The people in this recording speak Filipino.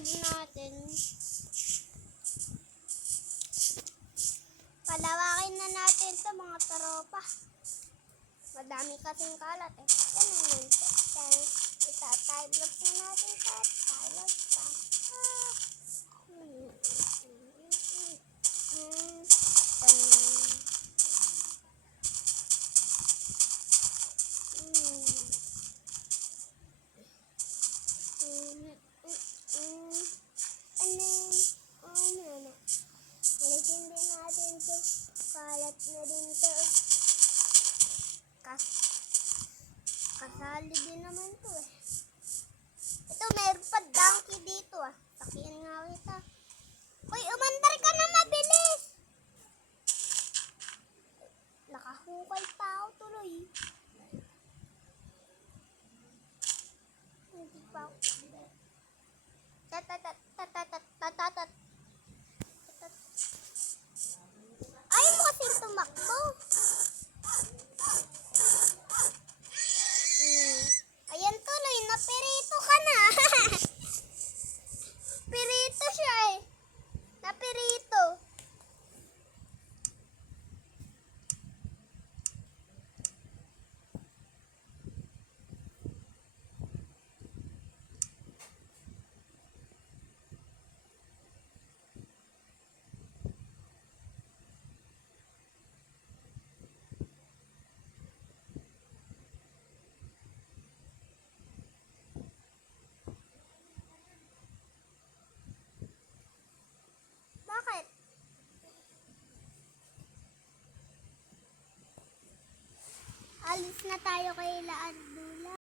natin. Palawakin na natin to mga tropa. Madami kasing kalat eh. Ganun yun. Kaya ita-timelapse na natin sa timelapse pa. Alisin din natin to. Kalat na din to. Kasali din naman to eh. Ito, meron pa donkey dito ah. Sakyan nga kita. Uy, umandar ka na mabilis. Nakahukay pa ako tuloy. Hindi pa ako. Tatatat. Ayaw mo kasi tumakbo. Ayan tuloy, napirito ka na. Pirito siya eh. Napirito. Bakit? Alis na tayo kay Laan.